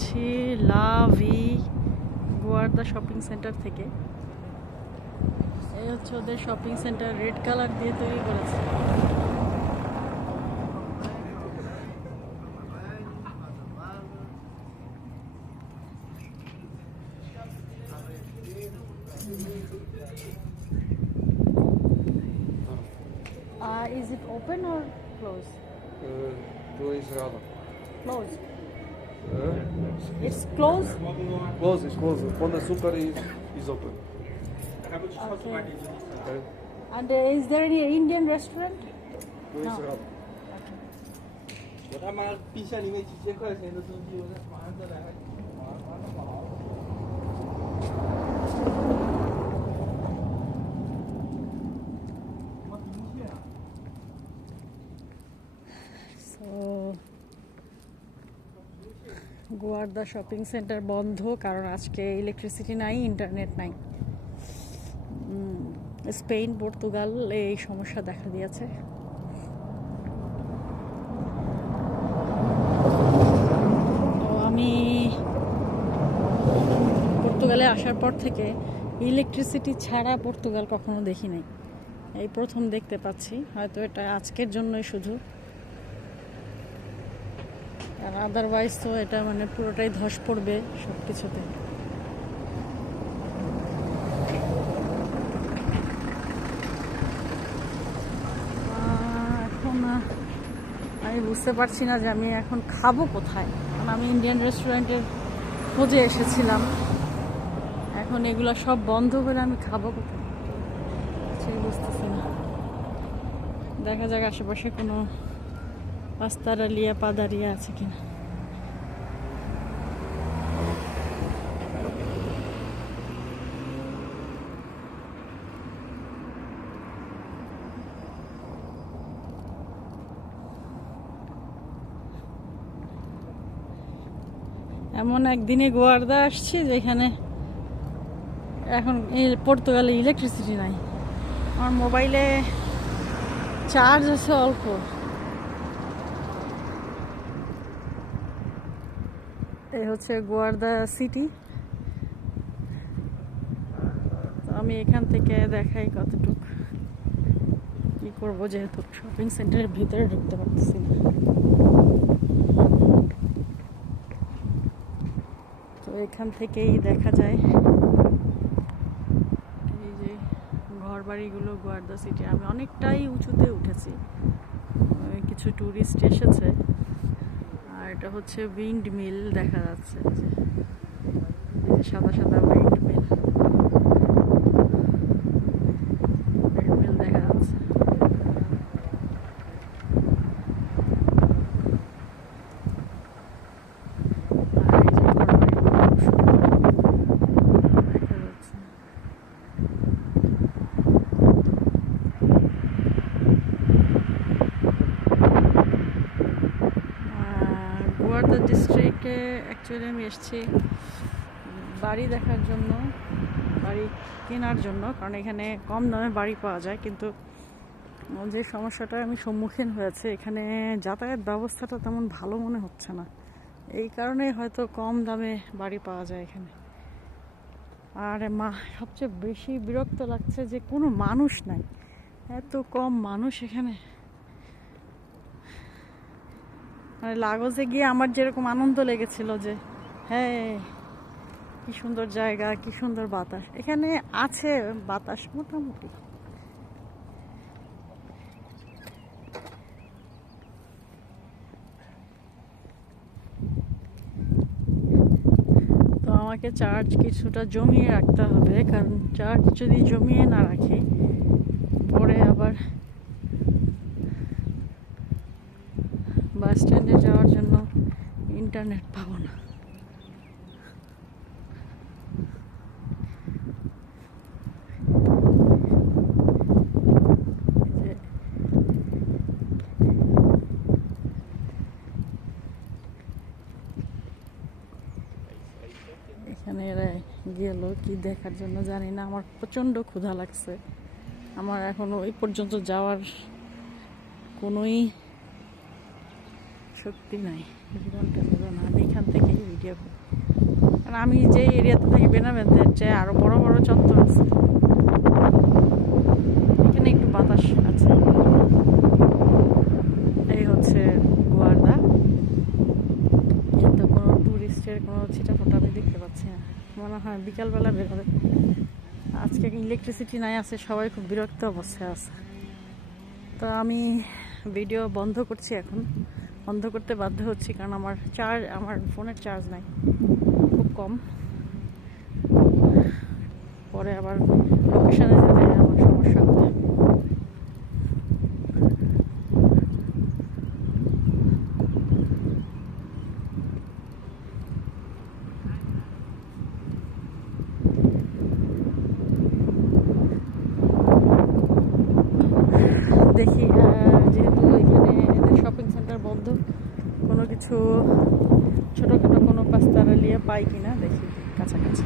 যাচ্ছি লা V গোয়ার্দা shopping centre থেকে। এই হচ্ছে ওদের শপিং সেন্টার, রেড কালার দিয়ে তৈরি করেছে। Is it open or closed? Doe eens raden. Closed. Uh, It's closed. Close, it's close. Quando the super is open. Okay. Okay? And is there any Indian restaurant? Doe eens No. raden. 我他妈冰箱里面几千块钱的东西，我马上再来，马上弄不好。 So, গোয়ার্দা shopping centre বন্ধ কারণ আজকে electricity নাই, internet নাই। Spain, Portugal এই সমস্যা দেখা দিয়েছে। তো আমি পর্তুগালে আসার পর থেকে ইলেকট্রিসিটি ছাড়া পর্তুগাল কখনো দেখি নাই, এই প্রথম দেখতে পাচ্ছি। হয়তো এটা আজকের জন্যই শুধু, আর আদারওয়াইজ তো এটা মানে পুরোটাই ধস পড়বে সব কিছুতে। এখন আমি বুঝতে পারছি না যে আমি এখন খাবো কোথায়, কারণ আমি ইন্ডিয়ান রেস্টুরেন্টের খোঁজে এসেছিলাম। এখন এগুলো সব বন্ধ করে আমি খাবো কোথায় সেই বুঝতেছি না। দেখা যাক আশেপাশে কোনো পাস্তারালিয়া পাদারিয়া আছে কিনা। এমন একদিনে গোয়ার্দা আসছি যেখানে এখন পর্তুগালে ইলেকট্রিসিটি নাই। আমার মোবাইলে চার্জ আছে অল্প। এই হচ্ছে গোয়ার্দা সিটি। তো আমি এখান থেকে দেখাই কতটুকু কি করবো, যেহেতু শপিং সেন্টারের ভিতরে ঢুকতে পারতেছি না। তো এখান থেকেই দেখা যায় এই যে ঘর বাড়িগুলো গোয়ার্দা সিটি। আমি অনেকটাই উঁচুতে উঠেছি, কিছু ট্যুরিস্ট এসেছে। আর এটা হচ্ছে উইন্ড মিল দেখা যাচ্ছে, এই যে সাদা সাদা উইন্ড মিল দেখা যাচ্ছে। গোয়ার্দা ডিস্ট্রিক্টে অ্যাকচুয়ালি আমি এসেছি বাড়ি দেখার জন্য, বাড়ি কেনার জন্য, কারণ এখানে কম দামে বাড়ি পাওয়া যায়। কিন্তু যে সমস্যাটা আমি সম্মুখীন হয়েছে, এখানে যাতায়াত ব্যবস্থাটা তেমন ভালো মনে হচ্ছে না। এই কারণে হয়তো কম দামে বাড়ি পাওয়া যায় এখানে। আর সবচেয়ে বেশি বিরক্ত লাগছে যে কোনো মানুষ নাই, এত কম মানুষ এখানে। মানে লাগোসে গিয়ে আমার যেরকম আনন্দ লেগেছিল যে হ্যাঁ কি সুন্দর জায়গা, কি সুন্দর বাতাস, এখানে আছে বাতাস মোটামুটি। তো আমাকে চার্জ কিছুটা জমিয়ে রাখতে হবে, কারণ চার্জ যদি জমিয়ে না রাখি পরে আবার বাস স্ট্যান্ডে যাওয়ার জন্য ইন্টারনেট পাবো না। এখানে এরা গেল কি দেখার জন্য জানি না। আমার প্রচণ্ড ক্ষুধা লাগছে, আমার এখন ওই পর্যন্ত যাওয়ার কোনোই শক্তি নাই। আমি এখান থেকেই ভিডিও ভিডিও করি। কারণ আমি যে এরিয়াতে থাকি বেনাবেন্দের চেয়ে আরও বড় বড় চত্বর আছে, এখানে একটু বাতাস আছে। এই হচ্ছে গোয়ার্দা, কিন্তু কোনো টুরিস্টের কোনো ছিটাফোটা আমি দেখতে পাচ্ছি না। মনে হয় বিকালবেলা বের হবে। আজকে ইলেকট্রিসিটি নাই, আছে সবাই খুব বিরক্ত অবস্থায় আছে। তো আমি ভিডিও বন্ধ করছি এখন, বন্ধ করতে বাধ্য হচ্ছি কারণ আমার ফোনের চার্জ নাই, খুব কম। পরে আবার লোকেশনে যেতে আমার সমস্যা হবে। দেখি যেহেতু এখানে এদের শপিং সেন্টার বন্ধ, কোনো কিছু ছোটোখাটো কোনো পাস্তারা নিয়ে পাই কিনা দেখি কাছাকাছি।